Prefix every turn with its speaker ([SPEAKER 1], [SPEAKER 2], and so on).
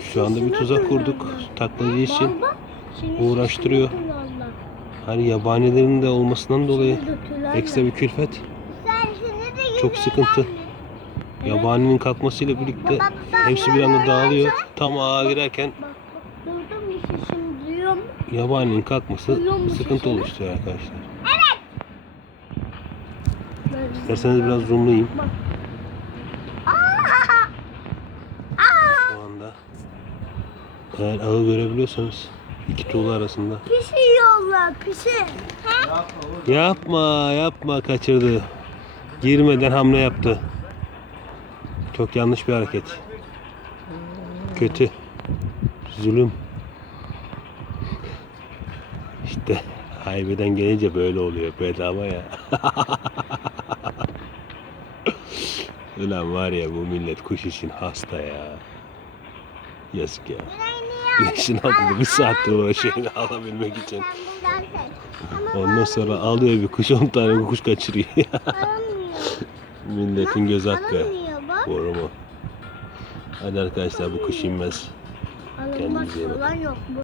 [SPEAKER 1] Şu anda bir tuzak kurduk. Taklacı için uğraştırıyor. Hani yabanilerin de olmasından dolayı ekstra bir külfet. Çok sıkıntı. Yabaninin kalkmasıyla birlikte hepsi bir anda dağılıyor. Tam ağa girerken yabaninin kalkması sıkıntı oluşturuyor arkadaşlar. İsterseniz biraz zoomlayayım.
[SPEAKER 2] Bak.
[SPEAKER 1] Şu anda eğer ağı görebiliyorsanız iki tuğla arasında.
[SPEAKER 2] Pisi yolla pisi.
[SPEAKER 1] Yapma yapma kaçırdı. Girmeden hamle yaptı. Çok yanlış bir hareket. Kötü. Zulüm. İşte haybeden gelince böyle oluyor bedava ya. Ulan var ya bu millet kuş için hasta ya. Yazık ya. Güneşin altında bir saattir uğraşıyor alabilmek için. Ondan sonra alıyor bir kuş 10 tane kuş kaçırıyor. Milletin göz hakkı.
[SPEAKER 2] Bak.
[SPEAKER 1] Borumu. Hadi arkadaşlar bu kuş inmez. Kendinize iyi bakın.